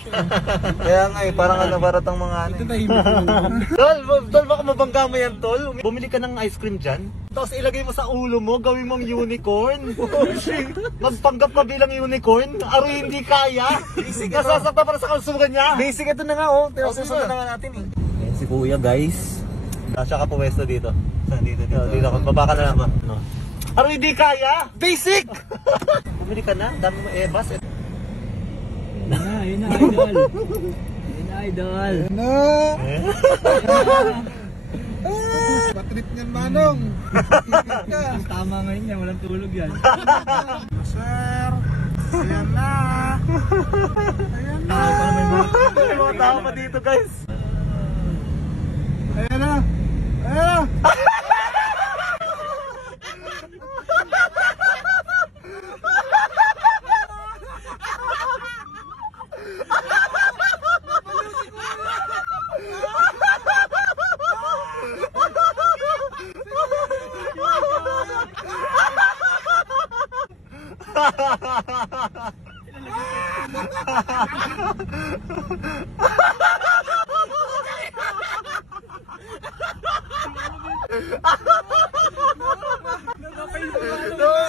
siya. Kaya nga eh, parang ano, baratang mga ano. Ito tahimik ko. Tol, baka mabangga mo yan, tol. Bumili ka ng ice cream dyan, tapos ilagay mo sa ulo mo, gawin mong unicorn. Magpanggap ka bilang unicorn, aroy hindi kaya. Nasasakta para sa kalsugan niya. Basic ito na nga oh. Susunod na nga natin eh. Ayan si kuya, guys. Siya ka puwesto dito. Dito. Dito ako, baba ka na lang ba? No. Aroy hindi kaya! Basic! Bumili ka na, dami mo ebas. Yun na, idol. Yun na, idol. Ano? Patrip niyan, Manong. Tama ngayon yan, walang tulog yan. Sir, ayan na. Ayan na. May mga tao pa dito, guys. Ayan na. Ayan na.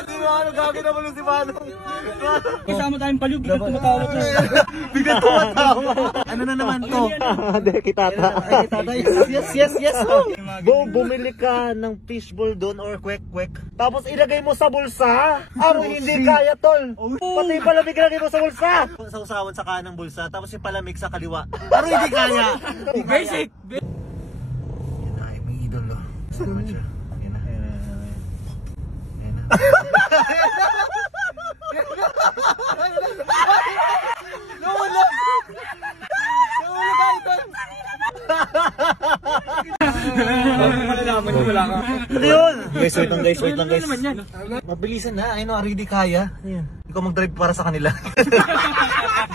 Hindi mo ano, gagawin naman yung si Manong. Kasama tayong baliw, bigla tumatawa ko. Bigla tumatawa. Ano na naman to? Hindi, kitata. Yes. Bumili ka ng fishbowl doon or kwek-kwek. Tapos ilagay mo sa bulsa. Hindi kaya, tol. Pati yung palamig ilagay mo sa bulsa. Sa usawan sa kanang bulsa, tapos yung palamig sa kaliwa. Hindi kaya. Basic! Yan na, may idol. Salamat siya. Yan na. Yan na. Nawala ka, Idol. Malalaman nyo, wala ka. Ano yun? Guys, wait lang guys. Mabilisan na, ayun o, ready kaya. Ayan. Ikaw mag-drive para sa kanila.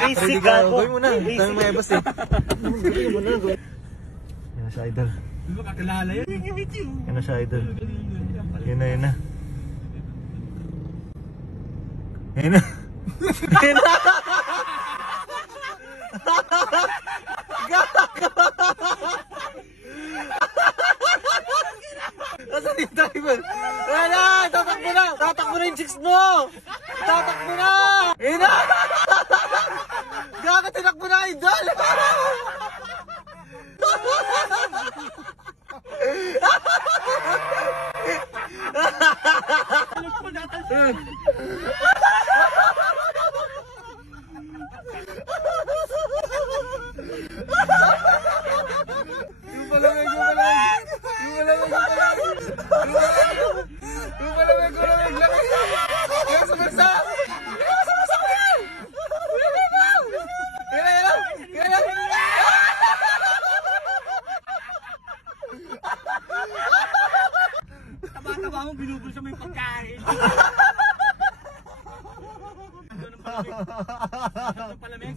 Basic ka. Gawin mo na. Dami mga ebas eh. Gawin mo na. Yan na siya, idol. Hindi mo kakilala yun. Yan na siya, idol. Yan na. Yan na. Nasaan yung driver? Ayan na! Tatakbo na yung chicks mo! Tatakbo na! Ayan na! Gaga, tinakbo na, idol! Taba-taba mo, binubulsa mo yung pagkain. Ano ng palamig?